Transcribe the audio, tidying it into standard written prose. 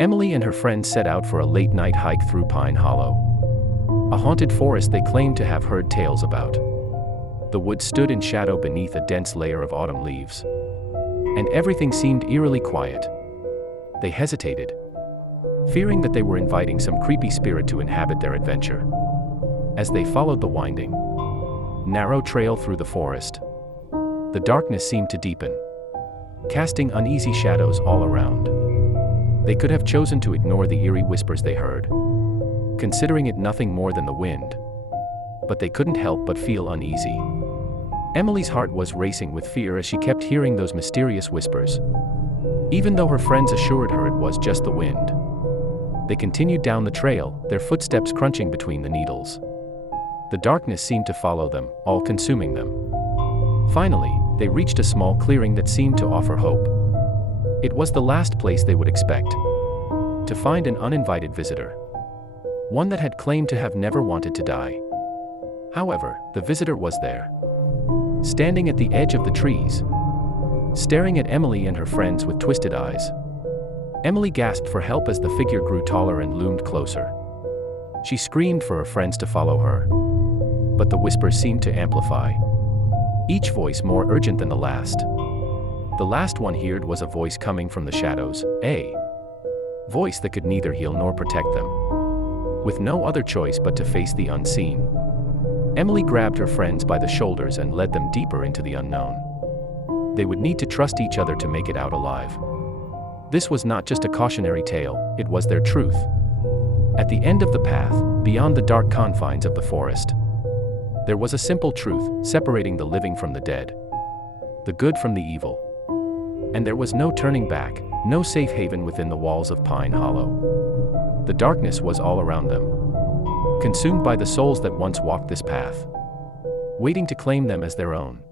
Emily and her friends set out for a late-night hike through Pine Hollow, a haunted forest they claimed to have heard tales about. The woods stood in shadow beneath a dense layer of autumn leaves, and everything seemed eerily quiet. They hesitated, fearing that they were inviting some creepy spirit to inhabit their adventure. As they followed the winding, narrow trail through the forest, the darkness seemed to deepen, casting uneasy shadows all around. They could have chosen to ignore the eerie whispers they heard, considering it nothing more than the wind, but they couldn't help but feel uneasy. Emily's heart was racing with fear as she kept hearing those mysterious whispers, even though her friends assured her it was just the wind. They continued down the trail, their footsteps crunching between the needles. The darkness seemed to follow them, all-consuming them. Finally, they reached a small clearing that seemed to offer hope. It was the last place they would expect to find an uninvited visitor, one that had claimed to have never wanted to die. However, the visitor was there, standing at the edge of the trees, staring at Emily and her friends with twisted eyes. Emily gasped for help as the figure grew taller and loomed closer. She screamed for her friends to follow her, but the whispers seemed to amplify, each voice more urgent than the last. The last one heard was a voice coming from the shadows, a voice that could neither heal nor protect them. With no other choice but to face the unseen, Emily grabbed her friends by the shoulders and led them deeper into the unknown. They would need to trust each other to make it out alive. This was not just a cautionary tale, it was their truth. At the end of the path, beyond the dark confines of the forest, there was a simple truth separating the living from the dead, the good from the evil. And there was no turning back, no safe haven within the walls of Pine Hollow. The darkness was all around them, consumed by the souls that once walked this path, waiting to claim them as their own.